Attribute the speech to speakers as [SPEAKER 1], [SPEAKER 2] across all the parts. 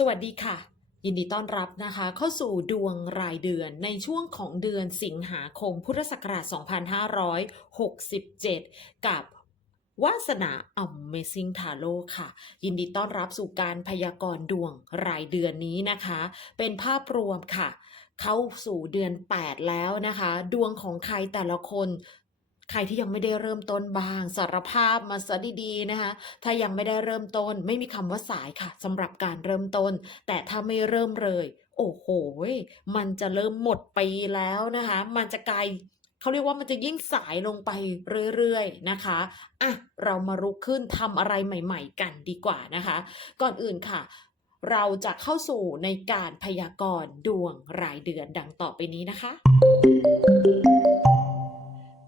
[SPEAKER 1] สวัสดีค่ะ ยินดีต้อนรับนะคะ เข้าสู่ดวงรายเดือนในช่วงของเดือนสิงหาคมพุทธศักราช 2567 กับวาสนา Amazing Tarot ค่ะ ยินดีต้อนรับสู่การพยากรณ์ดวงรายเดือนนี้นะคะ เป็นภาพรวมค่ะ เข้าสู่เดือน 8 แล้วนะคะ ดวงของใครแต่ละคน ใครที่ยังไม่ได้เริ่มต้นบ้างสารภาพมาซะดีๆนะคะถ้ายังไม่ได้เริ่มต้น ไม่มีคำว่าสายค่ะสำหรับการเริ่มต้น แต่ถ้าไม่เริ่มเลย โอ้โห มันจะเริ่มหมดปีแล้วนะคะ มันจะกลายเขาเรียกว่ามันจะยิ่งสายลงไปเรื่อยๆนะคะอะเรามารุกขึ้นทำอะไรใหม่ ๆ กันดีกว่านะคะ ก่อนอื่นค่ะเราจะเข้าสู่ในการพยากรณ์ดวงรายเดือนดังต่อไปนี้นะคะ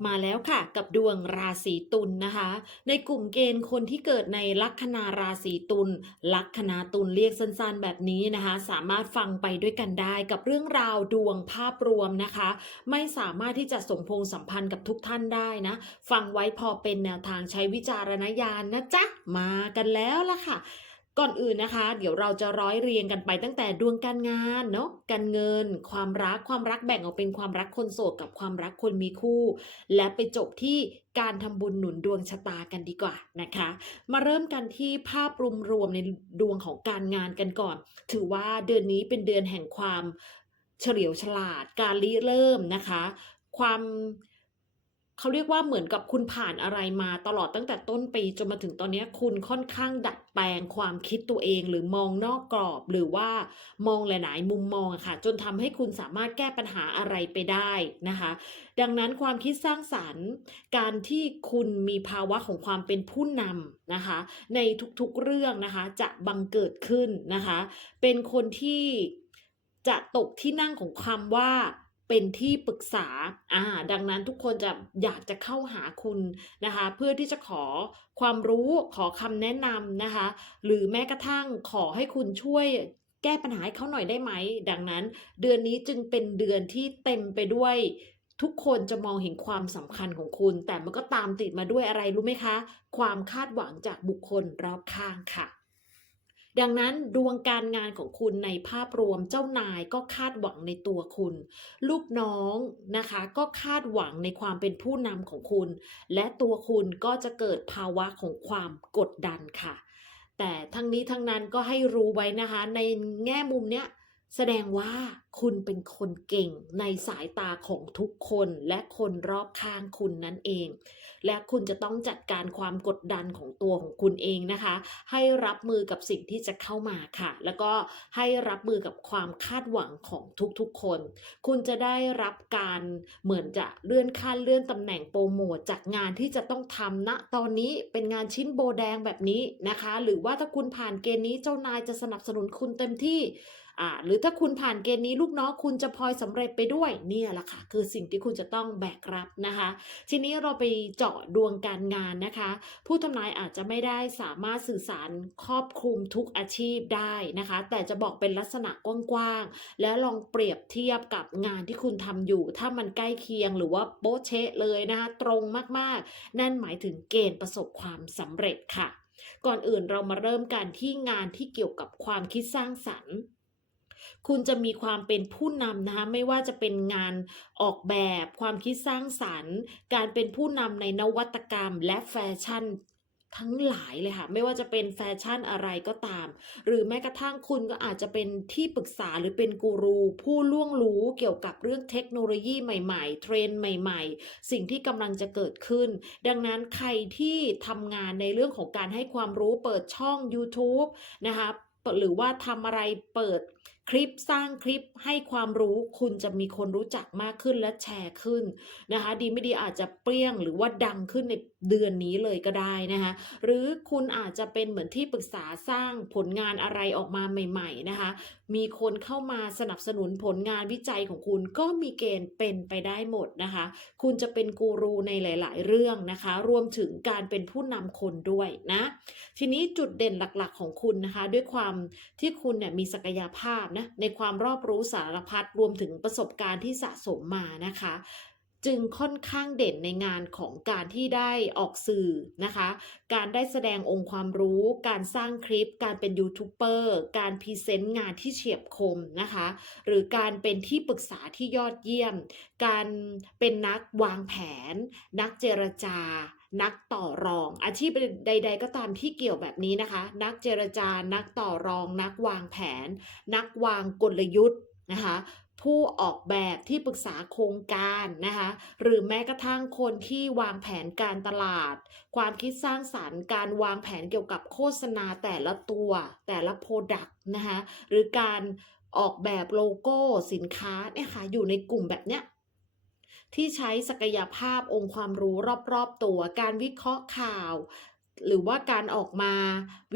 [SPEAKER 1] มาแล้วค่ะกับดวงราศีตุลนะคะ ในกลุ่มเกณฑ์คนที่เกิดในลัคนาราศีตุลลัคนาตุลเรียกสั้นๆ แบบนี้นะคะ สามารถฟังไปด้วยกันได้กับเรื่องราวดวงภาพรวมนะคะ ไม่สามารถที่จะสมพงสัมพันธ์กับทุกท่านได้นะ ฟังไว้พอเป็นแนวทางใช้วิจารณญาณนะจ๊ะมากันแล้วล่ะค่ะ ก่อนอื่นนะคะ เดี๋ยวเราจะร้อยเรียงกันไปตั้งแต่ดวงการงานเนาะการเงิน ความรักความรักแบ่งออกเป็นความรักคนโสดกับความรักคนมีคู่ และไปจบที่การทำบุญหนุนดวงชะตากันดีกว่านะคะ มาเริ่มกันที่ภาพรวมๆในดวงของการงานกันก่อน ถือว่าเดือนนี้เป็นเดือนแห่งความเฉลียวฉลาด การริเริ่มนะคะ ความ เขาเรียกว่าเหมือนกับคุณผ่านอะไรมาตลอดตั้งแต่ต้นปีจนมาถึงตอนนี้คุณค่อนข้างดัดแปลงความคิดตัวเอง หรือมองนอกกรอบ หรือว่ามองหลายๆมุมมองค่ะ จนทำให้คุณสามารถแก้ปัญหาอะไรไปได้นะคะ ดังนั้นความคิดสร้างสรรค์ การที่คุณมีภาวะของความเป็นผู้นำนะคะ ในทุกๆเรื่องนะคะจะบังเกิดขึ้นนะคะ เป็นคนที่จะตกที่นั่งของคำว่า เป็นที่ปรึกษาอ่าดังนั้นทุกคนจะอยากจะเข้าหาคุณนะคะ เพื่อที่จะขอความรู้ขอคำแนะนำนะคะ หรือแม้กระทั่งขอให้คุณช่วยแก้ปัญหาให้เขาหน่อยได้ไหม ดังนั้น เดือนนี้จึงเป็นเดือนที่เต็มไปด้วยทุกคนจะมองเห็นความสำคัญของคุณ แต่มันก็ตามติดมาด้วยอะไรรู้ไหมคะ ความคาดหวังจากบุคคลรอบข้างค่ะ ดังนั้นดวงการงานของคุณในภาพรวมเจ้านายก็คาดหวังในตัวคุณ ลูกน้องนะคะก็คาดหวังในความเป็นผู้นำของคุณ และตัวคุณก็จะเกิดภาวะของความกดดันค่ะ แต่ทั้งนี้ทั้งนั้นก็ให้รู้ไว้นะคะ ในแง่มุมเนี้ย แสดงว่าคุณเป็นคนเก่งในสายตาของทุกคนและคนรอบข้างคุณนั่นเอง และคุณจะต้องจัดการความกดดันของตัวของคุณเองนะคะ ให้รับมือกับสิ่งที่จะเข้ามาค่ะ แล้วก็ให้รับมือกับความคาดหวังของทุกๆคน คุณจะได้รับการเหมือนจะเลื่อนขั้นเลื่อนตำแหน่งโปรโมทจากงานที่จะต้องทำณตอนนี้เป็นงานชิ้นโบแดงแบบนี้นะคะ หรือว่าถ้าคุณผ่านเกณฑ์นี้เจ้านายจะสนับสนุนคุณเต็มที่ อ่าหรือถ้าคุณผ่านเกณฑ์นี้ลูกน้องคุณจะพลอยสำเร็จไปด้วยเนี่ยแหละค่ะ คือสิ่งที่คุณจะต้องแบกรับนะคะ ทีนี้เราไปเจาะดวงการงานนะคะ ผู้ทำนายอาจจะไม่ได้สามารถสื่อสารครอบคลุมทุกอาชีพได้นะคะ แต่จะบอกเป็นลักษณะกว้างๆและลองเปรียบเทียบกับงานที่คุณทำอยู่ ถ้ามันใกล้เคียงหรือว่าโป๊ะเชะเลยนะคะตรงมากๆ นั่นหมายถึงเกณฑ์ประสบความสำเร็จค่ะ ก่อนอื่นเรามาเริ่มกันที่งานที่เกี่ยวกับความคิดสร้างสรรค์ คุณจะมีความเป็นผู้นำนะคะไม่ว่าจะเป็นงานออกแบบความคิดสร้างสรรค์ การเป็นผู้นำในนวัตกรรมและแฟชั่นทั้งหลายเลยค่ะ ไม่ว่าจะเป็นแฟชั่นอะไรก็ตาม หรือแม้กระทั่งคุณก็อาจจะเป็นที่ปรึกษาหรือเป็นกูรู ผู้ล่วงรู้เกี่ยวกับเรื่องเทคโนโลยีใหม่ๆ เทรนด์ใหม่ๆ สิ่งที่กำลังจะเกิดขึ้น ดังนั้นใครที่ทำงานในเรื่องของการให้ความรู้เปิดช่อง YouTube นะคะหรือว่าทำอะไรเปิด คลิปสร้างคลิปให้ความรู้คุณจะมีคนรู้จักมากขึ้นและแชร์ขึ้นนะคะ ดีไม่ดีอาจจะเปรี้ยงหรือว่าดังขึ้นใน เดือนนี้เลยก็ได้นะคะหรือคุณอาจจะเป็นเหมือนที่ปรึกษาสร้างผลงานอะไรออกมาใหม่ ๆนะคะ มีคนเข้ามาสนับสนุนผลงานวิจัยของคุณก็มีเกณฑ์เป็นไปได้หมดนะคะ คุณจะเป็นกูรูในหลาย ๆ เรื่องนะคะ รวมถึงการเป็นผู้นำคนด้วยนะทีนี้จุดเด่นหลักๆ ของคุณนะคะ ด้วยความที่คุณเนี่ยมีศักยภาพนะในความรอบรู้สารพัดรวมถึงประสบการณ์ที่สะสมมานะคะ จึงค่อนข้างเด่นในงานของการที่ได้ออกสื่อนะคะ การได้แสดงองค์ความรู้ การสร้างคลิป การเป็นยูทูบเบอร์ การพรีเซนต์งานที่เฉียบคมนะคะ หรือการเป็นที่ปรึกษาที่ยอดเยี่ยม การเป็นนักวางแผน นักเจรจานักต่อรอง อาชีพใด ๆ ก็ตามที่เกี่ยวแบบนี้นะคะ นักเจรจา นักต่อรอง นักวางแผน นักวางกลยุทธ์นะคะ ผู้ออกแบบที่ปรึกษาโครงการนะคะ หรือแม้กระทั่งคนที่วางแผนการตลาด ความคิดสร้างสารรค์การวางแผนเกี่ยวกับโฆษณาแต่ละตัว แต่ละโปรดักต์นะคะหรือการออกแบบโลโก้สินค้าเนี่ยค่ะอยู่ในกลุ่มแบบเนี้ยที่ใช้ศักยภาพองค์ความรู้รอบๆตัว การวิเคราะห์ข่าว หรือว่าการออกมา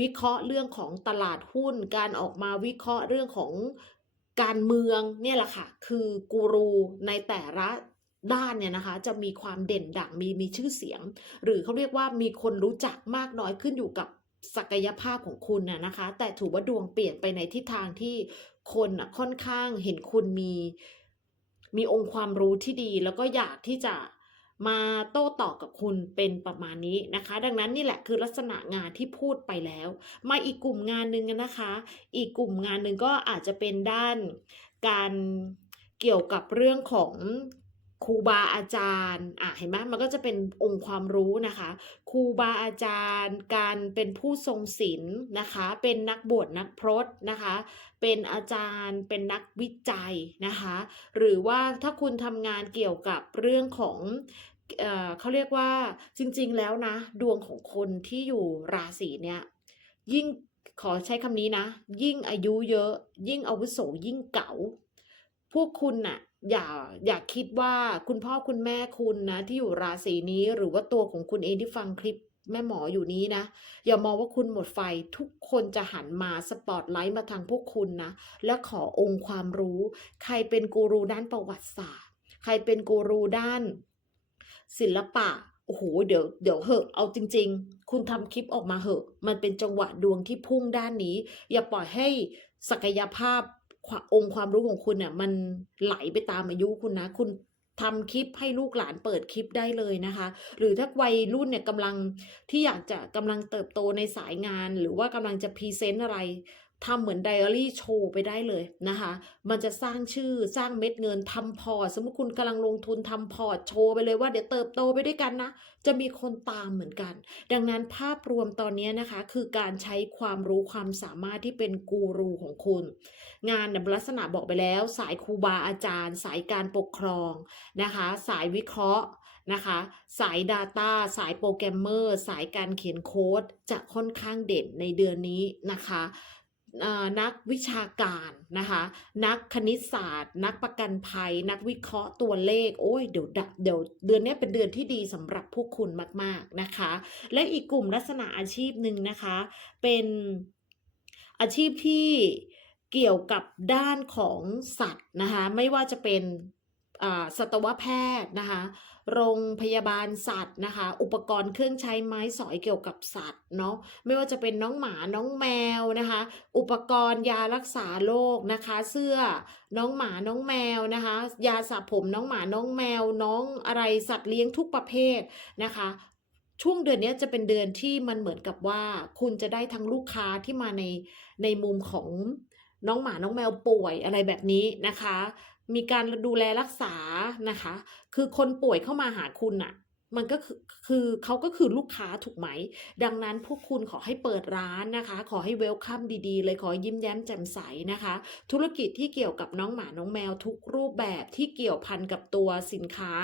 [SPEAKER 1] วิเคราะห์เรื่องของตลาดหุ้น การออกมาวิเคราะห์เรื่องของ การเมืองเนี่ยแหละค่ะ คือกูรูในแต่ละด้านเนี่ยนะคะจะมีความเด่นดังมีมีชื่อเสียง หรือเขาเรียกว่ามีคนรู้จักมากน้อยขึ้นอยู่กับศักยภาพของคุณน่ะนะคะ แต่ถือว่าดวงเปลี่ยนไปในทิศทางที่คนน่ะค่อนข้างเห็นคุณมีมีองค์ความรู้ที่ดี แล้วก็อยากที่จะ มาโต้ตอบกับคุณเป็นประมาณนี้นะคะ ดังนั้นนี่แหละคือลักษณะงานที่พูดไปแล้ว มาอีกกลุ่มงานหนึ่งนะคะ อีกกลุ่มงานหนึ่งก็อาจจะเป็นด้านการเกี่ยวกับเรื่องของ ครูบาอาจารย์อะเห็นไหมมันก็จะเป็นองค์ความรู้นะคะครูบาอาจารย์ การเป็นผู้ทรงศีลนะคะ เป็นนักบวชนักพรตนะคะ เป็นอาจารย์เป็นนักวิจัยนะคะ หรือว่าถ้าคุณทำงานเกี่ยวกับเรื่องของเออเขาเรียกว่าจริงๆแล้วนะ ดวงของคนที่อยู่ราศีเนี้ยยิ่งขอใช้คำนี้นะ ยิ่งอายุเยอะ ยิ่งอาวุโสยิ่งเก๋าพวกคุณน่ะ อย่าอย่าคิดว่าคุณพ่อคุณแม่คุณนะ ที่อยู่ราศีนี้หรือว่าตัวของคุณเองที่ฟังคลิปแม่หมออยู่นี้นะ อย่ามองว่าคุณหมดไฟทุกคนจะหันมาสปอตไลท์มาทางพวกคุณนะ และขอองค์ความรู้ ใครเป็นกูรูด้านประวัติศาสตร์ ใครเป็นกูรูด้าน ศิลปะโอ้โหเดี๋ยวเดี๋ยวเหอะเอาจริง ๆ คุณทำคลิปออกมาเหอะ มันเป็นจังหวะดวงที่พุ่งด้านนี้ อย่าปล่อยให้ศักยภาพ องค์ความรู้ของคุณเนี่ยมันไหลไปตามอายุคุณนะ คุณทำคลิปให้ลูกหลานเปิดคลิปได้เลยนะคะ หรือถ้าวัยรุ่นเนี่ยกำลังที่อยากจะกำลังเติบโตในสายงาน หรือว่ากำลังจะพรีเซนต์อะไร ทำเหมือนไดอารี่โชว์ไปได้เลยนะคะ มันจะสร้างชื่อสร้างเม็ดเงินทำพอร์ตสมมติคุณกำลังลงทุนทำพอร์ตโชว์ไปเลยว่าเดี๋ยวเติบโตไปด้วยกันนะ จะมีคนตามเหมือนกัน ดังนั้นภาพรวมตอนนี้นะคะ คือการใช้ความรู้ความสามารถที่เป็นกูรูของคุณ งานนลักษณะบอกไปแล้ว สายครูบาอาจารย์ สายการปกครองนะคะ สายวิเคราะห์นะคะ สาย Data สายโปรแกรมเมอร์ สายการเขียนโค้ด จะค่อนข้างเด่นในเดือนนี้นะคะ นักวิชาการนะคะนักคณิตศาสตร์ นักประกันภัย นักวิเคราะห์ตัวเลขโอ้ยเดี๋ยวเดี๋ยวเดือนนี้เป็นเดือนที่ดีสำหรับพวกคุณมาก ๆนะคะ และอีกกลุ่มลักษณะอาชีพหนึ่งนะคะ เป็นอาชีพที่เกี่ยวกับด้านของสัตว์นะคะไม่ว่าจะเป็นสัตวแพทย์นะคะ โรงพยาบาลสัตว์นะคะ อุปกรณ์เครื่องใช้ไม้สอยเกี่ยวกับสัตว์เนาะไม่ว่าจะเป็นน้องหมาน้องแมวนะคะ อุปกรณ์ยารักษาโรคนะคะ เสื้อน้องหมาน้องแมวนะคะ ยาสระผมน้องหมาน้องแมว น้องอะไรสัตว์เลี้ยงทุกประเภทนะคะช่วงเดือนนี้จะเป็นเดือนที่มันเหมือนกับว่า คุณจะได้ทั้งลูกค้าที่มาในในมุมของน้องหมาน้องแมวป่วยอะไรแบบนี้นะคะ มีการดูแลรักษานะคะ คือคนป่วยเข้ามาหาคุณน่ะมันก็คือคือเขาก็คือลูกค้าถูกไหม ดังนั้นพวกคุณขอให้เปิดร้านนะคะ ขอให้เวลคัมดีๆ เลยขอยิ้มแย้มแจ่มใสนะคะ ธุรกิจที่เกี่ยวกับน้องหมาน้องแมวทุกรูปแบบที่เกี่ยวพันกับตัวสินค้า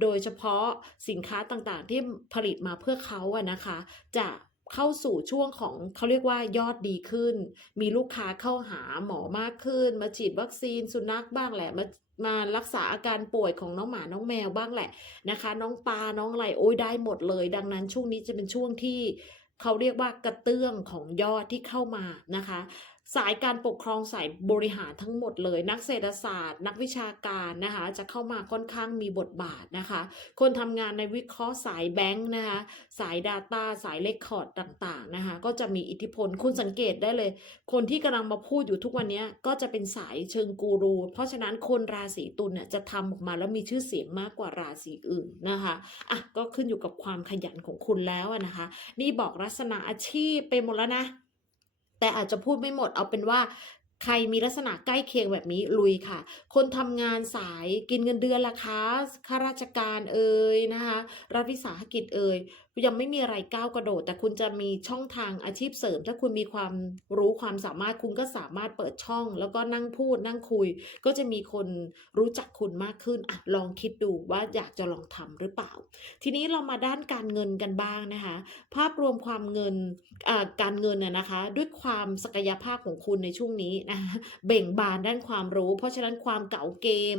[SPEAKER 1] โดยเฉพาะสินค้าต่างๆที่ผลิตมาเพื่อเขาอะนะคะ จะ เข้าสู่ช่วงของเขาเรียกว่ายอดดีขึ้น มีลูกค้าเข้าหาหมอมากขึ้น มาฉีดวัคซีนสุนัขบ้างแหละมามารักษาอาการป่วยของน้องหมาน้องแมวบ้างแหละนะคะ น้องปลาน้องอะไรโอ้ยได้หมดเลย ดังนั้นช่วงนี้จะเป็นช่วงที่เขาเรียกว่ากระเตื้องของยอดที่เข้ามานะคะ สายการปกครองสายบริหารทั้งหมดเลย นักเศรษฐศาสตร์ นักวิชาการนะคะจะเข้ามาค่อนข้างมีบทบาทนะคะ คนทำงานในวิเคราะห์สายแบงค์นะคะสาย Data สายเลคคอร์ดต่างๆนะคะก็จะมีอิทธิพลคุณสังเกตได้เลย คนที่กำลังมาพูดอยู่ทุกวันนี้ก็จะเป็นสายเชิงกูรู เพราะฉะนั้นคนราศีตุลเนี่ยจะทำออกมาแล้วมีชื่อเสียงมากกว่าราศีอื่นนะคะอะก็ขึ้นอยู่กับความขยันของคุณแล้วนะคะ นี่บอกลักษณะอาชีพไปหมดแล้วนะ แต่อาจจะพูดไม่หมดเอาเป็นว่าใครมีลักษณะใกล้เคียงแบบนี้ลุยค่ะ คนทำงานสายกินเงินเดือนล่ะคะข้าราชการเอ่ยนะคะ รัฐวิสาหกิจเอ่ยยังไม่มีอะไรก้าวกระโดด แต่คุณจะมีช่องทางอาชีพเสริม ถ้าคุณมีความรู้ความสามารถคุณก็สามารถเปิดช่อง แล้วก็นั่งพูดนั่งคุย ก็จะมีคนรู้จักคุณมากขึ้นอะลองคิดดูว่าอยากจะลองทำหรือเปล่า ทีนี้เรามาด้านการเงินกันบ้างนะคะ ภาพรวมความเงินอ่าการเงินน่ะนะคะ ด้วยความศักยภาพของคุณในช่วงนี้นะะเบ่งบานด้านความรู้ เพราะฉะนั้นความเก่าเกม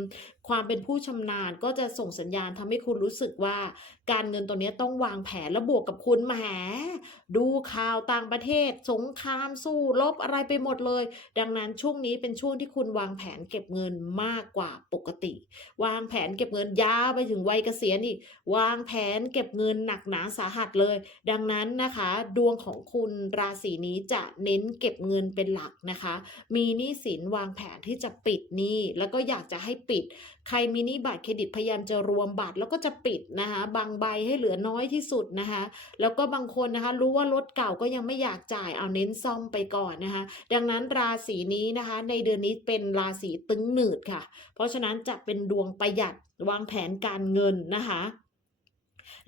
[SPEAKER 1] ความเป็นผู้ชำนาญก็จะส่งสัญญาณทำให้คุณรู้สึกว่า การเงินตัวนี้ต้องวางแผนและบวกกับคุณแหมดูข่าวต่างประเทศ สงครามสู้รบอะไรไปหมดเลย ดังนั้นช่วงนี้เป็นช่วงที่คุณวางแผนเก็บเงินมากกว่าปกติ วางแผนเก็บเงินยาวไปถึงวัยเกษียณอีกวางแผนเก็บเงินหนักหนาสาหัสเลย ดังนั้นนะคะ ดวงของคุณราศีนี้จะเน้นเก็บเงินเป็นหลักนะคะ มีหนี้สินวางแผนที่จะปิดหนี้แล้วก็อยากจะให้ปิดใครมีนี้บัตรเครดิตพยายามจะรวมบัตรแล้วก็จะปิดนะคะบางใบให้เหลือน้อยที่สุดนะคะแล้วก็บางคนนะคะรู้ว่ารถเก่าก็ยังไม่อยากจ่ายเอาเน้นซ่อมไปก่อนนะคะดังนั้นราศีนี้นะคะในเดือนนี้เป็นราศีตึงหนืดค่ะ เพราะฉะนั้นจะเป็นดวงประหยัดวางแผนการเงินนะคะ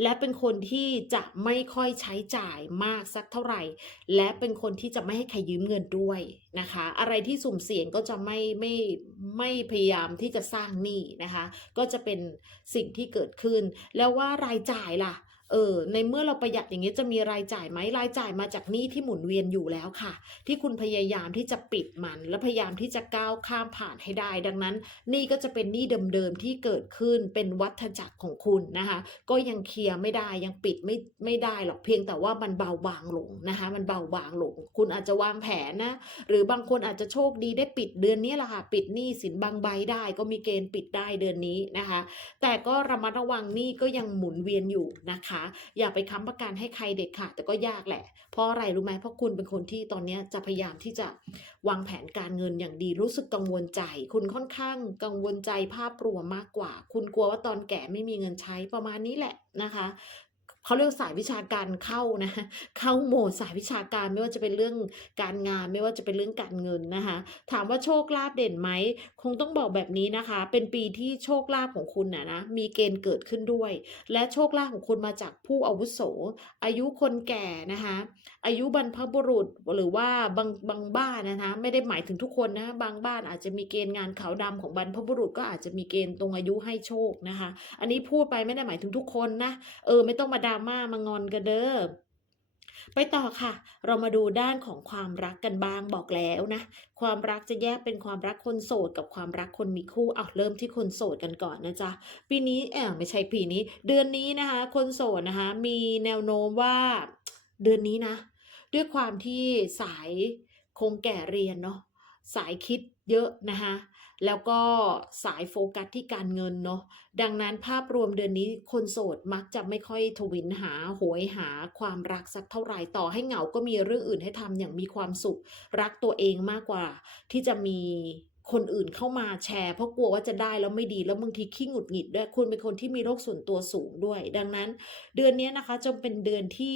[SPEAKER 1] และเป็นคนที่จะไม่ค่อยใช้จ่ายมากสักเท่าไหร่ และเป็นคนที่จะไม่ให้ใครยืมเงินด้วยนะคะ อะไรที่สุ่มเสี่ยงก็จะไม่ไม่ไม่พยายามที่จะสร้างหนี้นะคะ ก็จะเป็นสิ่งที่เกิดขึ้น แล้วว่ารายจ่ายล่ะ เออในเมื่อเราประหยัดอย่างนี้จะมีรายจ่ายไหมรายจ่ายมาจากหนี้ที่หมุนเวียนอยู่แล้วค่ะ ที่คุณพยายามที่จะปิดมัน และพยายามที่จะก้าวข้ามผ่านให้ได้ ดังนั้นหนี่ก็จะเป็นหนี้เดิมๆที่เกิดขึ้นเป็นวัฏจักรของคุณนะคะ ก็ยังเคลียร์ไม่ได้ยังปิดไม่ไม่ได้หรอกเพียงแต่ว่ามันเบาบางลงนะคะ มันเบาบางลง คุณอาจจะวางแผนนะหรือบางคนอาจจะโชคดีได้ปิดเดือนนี้แหละค่ะปิดหนี้สินบางใบได้ ก็มีเกณฑ์ปิดได้เดือนนี้นะคะ แต่ก็ระมัดระวังหนี้ก็ยังหมุนเวียนอยู่นะคะอย่าไปค้ำประกันให้ใครเด็ดขาดแต่ก็ยากแหละ เพราะอะไรรู้ไหมเพราะคุณเป็นคนที่ตอนนี้จะพยายามที่จะวางแผนการเงินอย่างดีรู้สึกกังวลใจ คุณค่อนข้างกังวลใจภาพรวมมากกว่า คุณกลัวว่าตอนแก่ไม่มีเงินใช้ประมาณนี้แหละนะคะ เขาเรียกสายวิชาการเข้านะเข้าโหมดสายวิชาการไม่ว่าจะเป็นเรื่องการงาน ไม่ว่าจะเป็นเรื่องการเงินนะคะ ถามว่าโชคลาภเด่นไหมคงต้องบอกแบบนี้นะคะ เป็นปีที่โชคลาภของคุณนะนะมีเกณฑ์เกิดขึ้นด้วย และโชคลาภของคุณมาจากผู้อาวุโส อายุคนแก่นะคะอายุบรรพบุรุษหรือว่าบางบางบ้านนะคะไม่ได้หมายถึงทุกคนนะบางบ้านอาจจะมีเกณฑ์งานขาวดำของบรรพบุรุษก็อาจจะมีเกณฑ์ตรงอายุให้โชคนะคะ อันนี้พูดไปไม่ได้หมายถึงทุกคนนะเออไม่ต้องมาดาราม่ามางอนกันเด้อไปต่อค่ะ เรามาดูด้านของความรักกันบ้างบอกแล้วนะ ความรักจะแยกเป็นความรักคนโสดกับความรักคนมีคู่เอาเริ่มที่คนโสดกันก่อนนะจ๊ะ ปีนี้เออไม่ใช่ปีนี้ เดือนนี้นะคะ คนโสดนะคะ มีแนวโน้มว่าเดือนนี้นะ ด้วยความที่สายคงแก่เรียนเนาะสายคิด เยอะนะคะแล้วก็สายโฟกัสที่การเงินเนาะดังนั้นภาพรวมเดือนนี้คนโสดมักจะไม่ค่อยทวินหาโหยหาความรักสักเท่าไหร่ต่อให้เหงาก็มีเรื่องอื่นให้ทำอย่างมีความสุข รักตัวเองมากกว่า ที่จะมีคนอื่นเข้ามาแชร์เพราะกลัวว่าจะได้แล้วไม่ดีแล้วบางทีขี้หงุดหงิดด้วยคุณเป็นคนที่มีโรคส่วนตัวสูงด้วย ดังนั้น เดือนนี้นะคะจะเป็นเดือนที่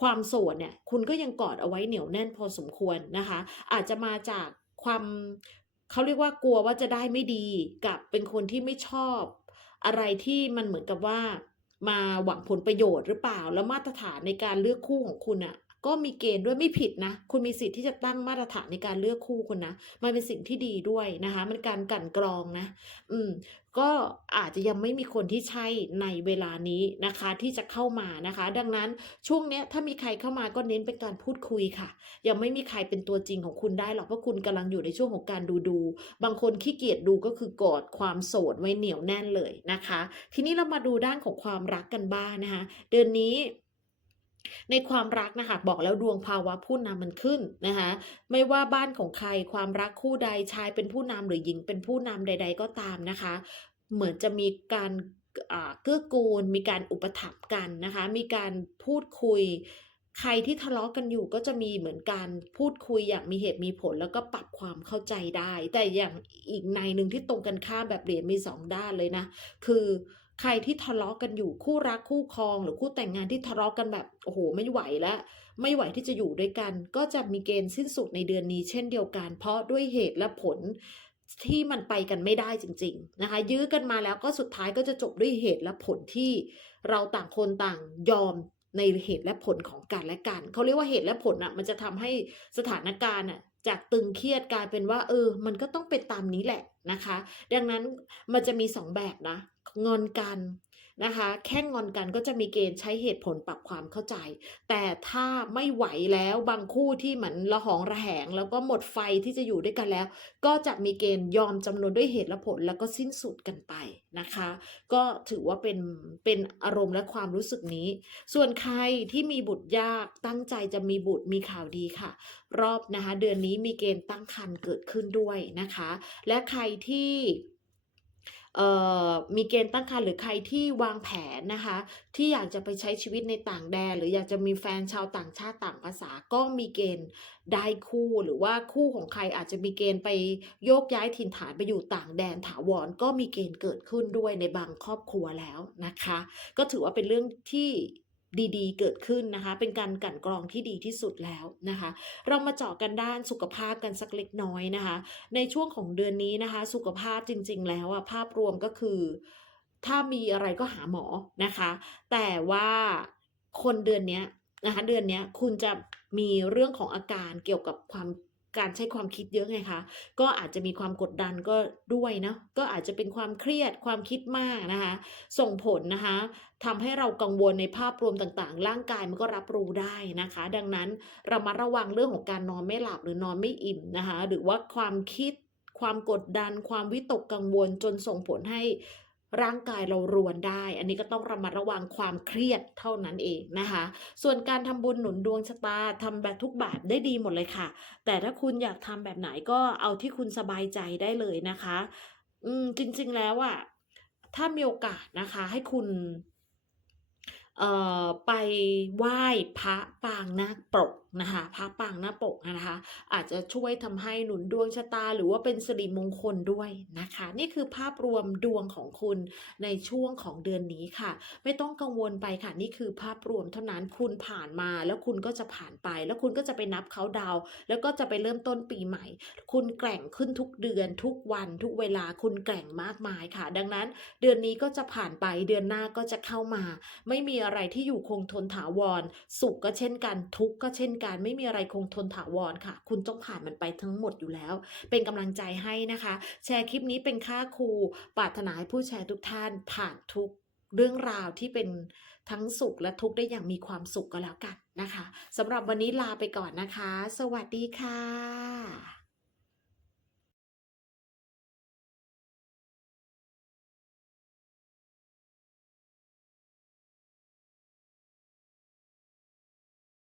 [SPEAKER 1] ความโสดเนี่ยคุณก็ยังกอดเอาไว้เหนียวแน่นพอสมควรนะคะ อาจจะมาจากความ เขาเรียกว่ากลัวว่าจะได้ไม่ดีกับเป็นคนที่ไม่ชอบ อะไรที่มันเหมือนกับว่า มาหวังผลประโยชน์หรือเปล่า แล้วมาตรฐานในการเลือกคู่ของคุณอะ่ะ ก็มีเกณฑ์ด้วยไม่ผิดนะ คุณมีสิทธิ์ที่จะตั้งมาตรฐานในการเลือกคู่คุณนะมันเป็นสิ่งที่ดีด้วยนะคะ มันการกั่นกรองนะ อืม ก็อาจจะยังไม่มีคนที่ใช่ในเวลานี้นะคะที่จะเข้ามานะคะ ดังนั้นช่วงนี้ถ้ามีใครเข้ามาก็เน้นเป็นการพูดคุยค่ะ ยังไม่มีใครเป็นตัวจริงของคุณได้หรอกเพราะคุณกำลังอยู่ในช่วงของการดูดู บางคนขี้เกียจดูก็คือกอดความโสดไว้เหนียวแน่นเลยนะคะ ทีนี้เรามาดูด้านของความรักกันบ้างนะคะ เดือนนี้ในความรักนะคะบอกแล้วดวงภาวะผู้นำมันขึ้นนะคะไม่ว่าบ้านของใครความรักคู่ใดชายเป็นผู้นำหรือหญิงเป็นผู้นำใด ๆ ก็ตามนะคะ เหมือนจะมีการเกื้อกูล มีการอุปถัมภ์กันนะคะ มีการพูดคุย ใครที่ทะเลาะกันอยู่ก็จะมีเหมือนการพูดคุยอย่างมีเหตุมีผลแล้วก็ปรับความเข้าใจได้ แต่อย่างอีกในหนึ่งที่ตรงกันข้ามแบบเหรียญมี2ด้านเลยนะ คือใครที่ทะเลาะกันอยู่คู่รักคู่ครอง หรือคู่แต่งงานที่ทะเลาะกันแบบโอ้โฮไม่ไหวแล้วไม่ไหวที่จะอยู่ด้วยกัน ก็จะมีเกณฑ์สิ้นสุดในเดือนนี้เช่นเดียวกัน เพราะด้วยเหตุและผล ที่มันไปกันไม่ได้จริง ๆ นะคะ ยื้อกันมาแล้วก็สุดท้ายก็จะจบด้วยเหตุและผลที่เราต่างคนต่างยอมในเหตุและผลของกันและกันเขาเรียกว่าเหตุและผลอะมันจะทำให้สถานการณ์อะจากตึงเครียดกลายเป็นว่า เออ มันก็ต้องเป็นตามนี้แหละนะคะ ดังนั้นมันจะมี 2 แบบนะ งอนกัน นะคะ แค่งอนกันก็จะมีเกณฑ์ใช้เหตุผลปรับความเข้าใจ แต่ถ้าไม่ไหวแล้วบางคู่ที่เหมือนระหองระแหง แล้วก็หมดไฟที่จะอยู่ด้วยกันแล้ว ก็จะมีเกณฑ์ยอมจำนวนด้วยเหตุและผลแล้วก็สิ้นสุดกันไปนะคะ ก็ถือว่าเป็นเป็นอารมณ์และความรู้สึกนี้ ส่วนใครที่มีบุตรยากตั้งใจจะมีบุตรมีข่าวดีค่ะ รอบนะคะ เดือนนี้มีเกณฑ์ตั้งครรภ์เกิดขึ้นด้วยนะคะ และใครที่ มีเกณฑ์ตั้งครรภ์หรือใครที่วางแผนนะคะ ที่อยากจะไปใช้ชีวิตในต่างแดน หรืออยากจะมีแฟนชาวต่างชาติต่างภาษาก็มีเกณฑ์ได้คู่หรือว่าคู่ของใครอาจจะมีเกณฑ์ไปโยกย้ายถิ่นฐานไปอยู่ต่างแดนถาวรก็มีเกณฑ์เกิดขึ้นด้วยในบางครอบครัวแล้วนะคะ ก็ถือว่าเป็นเรื่องที่ ดีๆ เกิดขึ้นนะคะ เป็นการกั่นกรองที่ดีที่สุดแล้วนะคะ เรามาเจาะกันด้านสุขภาพกันสักเล็กน้อยนะคะ ในช่วงของเดือนนี้นะคะ สุขภาพจริง ๆ แล้วอะภาพรวมก็คือ ถ้ามีอะไรก็หาหมอนะคะ แต่ว่าคนเดือนนี้นะคะเดือนนี้คุณจะมีเรื่องของอาการเกี่ยวกับความ การใช้ความคิดเยอะไงคะก็อาจจะมีความกดดันก็ด้วยนะก็อาจจะเป็นความเครียดความคิดมากนะคะ ส่งผลนะคะทำให้เรากังวลในภาพรวมต่างๆ ร่างกายมันก็รับรู้ได้นะคะ ดังนั้นเระมัดระวังเรื่องของการนอนไม่หลับหรือนอนไม่อิ่มนะคะ หรือว่าความคิดความกดดัน ความวิตกกังวลจนส่งผลให้ ร่างกายเรารวนได้ อันนี้ก็ต้องระมัดระวังความเครียดเท่านั้นเองนะคะ ส่วนการทำบุญหนุนดวงชะตาทำแบบทุกแบบได้ดีหมดเลยค่ะ แต่ถ้าคุณอยากทำแบบไหนก็เอาที่คุณสบายใจได้เลยนะคะ อืมจริง ๆแล้วอะถ้ามีโอกาสนะคะ ให้คุณเอ่อไปไหว้พระปางนาคปก นะคะพระปางนาปกนะคะ อาจจะช่วยทำให้หนุนดวงชะตา หรือว่าเป็นสิริมงคลด้วยนะคะ นี่คือภาพรวมดวงของคุณในช่วงของเดือนนี้ค่ะ ไม่ต้องกังวลไปค่ะ นี่คือภาพรวมเท่านั้นคุณผ่านมา แล้วคุณก็จะผ่านไป แล้วคุณก็จะไปนับเคาดาว แล้วก็จะไปเริ่มต้นปีใหม่ คุณแกร่งขึ้นทุกเดือนทุกวันทุกเวลาคุณแกร่งมากมายค่ะ ดังนั้นเดือนนี้ก็จะผ่านไปเดือนหน้าก็จะเข้ามา ไม่มีอะไรที่อยู่คงทนถาวร สุขก็เช่นกัน ทุกข์ก็เช่นกันไม่มีอะไรคงทนถาวรค่ะ คุณต้องผ่านมันไปทั้งหมดอยู่แล้ว เป็นกำลังใจให้นะคะ แชร์คลิปนี้เป็นค่าครูปรารถนาให้ผู้แชร์ทุกท่านผ่านทุกเรื่องราวที่เป็นทั้งสุขและทุกข์ได้อย่างมีความสุขก็แล้วกันนะคะสำหรับวันนี้ลาไปก่อนนะคะ สวัสดีค่ะ